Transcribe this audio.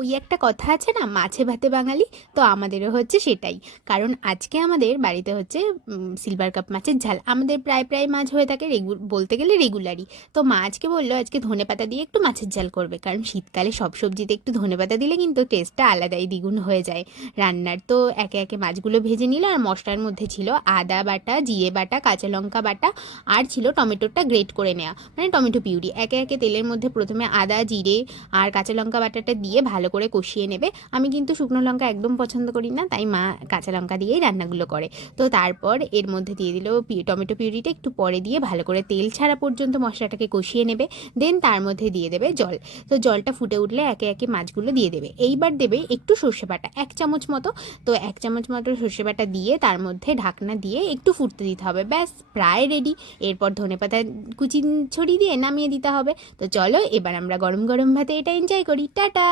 ওই একটা কথা আছে না, মাছে ভাতে বাঙালি। তো আমাদেরও হচ্ছে সেটাই। কারণ আজকে আমাদের বাড়িতে হচ্ছে সিলভার কাপ মাছের ঝাল। আমাদের প্রায় প্রায় মাছ হয়ে থাকে, বলতে গেলে রেগুলারই। তো মা আজকে বললো আজকে ধনেপাতা দিয়ে একটু মাছের ঝাল করবে, কারণ শীতকালে সব সবজিতে একটু ধনেপাতা দিলে কিন্তু টেস্টটা আলাদাই দ্বিগুণ হয়ে যায় রান্নার। তো একে একে মাছগুলো ভেজে নিল, আর মশলার মধ্যে ছিল আদা বাটা, জিরে বাটা, কাঁচা লঙ্কা বাটা, আর ছিল টমেটোটা গ্রেট করে নেওয়া, মানে টমেটো পিউরি। একে একে তেলের মধ্যে প্রথমে আদা, জিরে আর কাঁচা লঙ্কা বাটাটা দিয়ে ভালো করে কষিয়ে নেবে। আমি কিন্তু শুকনো লঙ্কা একদম পছন্দ করি না, তাই মা কাঁচা লঙ্কা দিয়েই রান্নাগুলো করে। তো তারপর এর মধ্যে দিয়ে দিল টমেটো পিউরিটা, একটু পরে দিয়ে ভালো করে তেল ছাড়া পর্যন্ত মশলাটাকে কষিয়ে নেবে। দেন তার মধ্যে দিয়ে দেবে জল। তো জলটা ফুটে উঠলে একে একে মাছগুলো দিয়ে দেবে। এইবার দেবে একটু সর্ষে বাটা, 1 চামচ মতো। তো 1 চামচ মতো সর্ষে বাটা দিয়ে তার মধ্যে ঢাকনা দিয়ে একটু ফুটতে দিতে হবে। ব্যাস প্রায় রেডি। এরপর ধনেপাতা কুচি ছড়িয়ে দিয়ে নামিয়ে দিতে হবে। তো চলো এবার আমরা গরম গরম ভাতে এটা এনজয় করি। টাটা।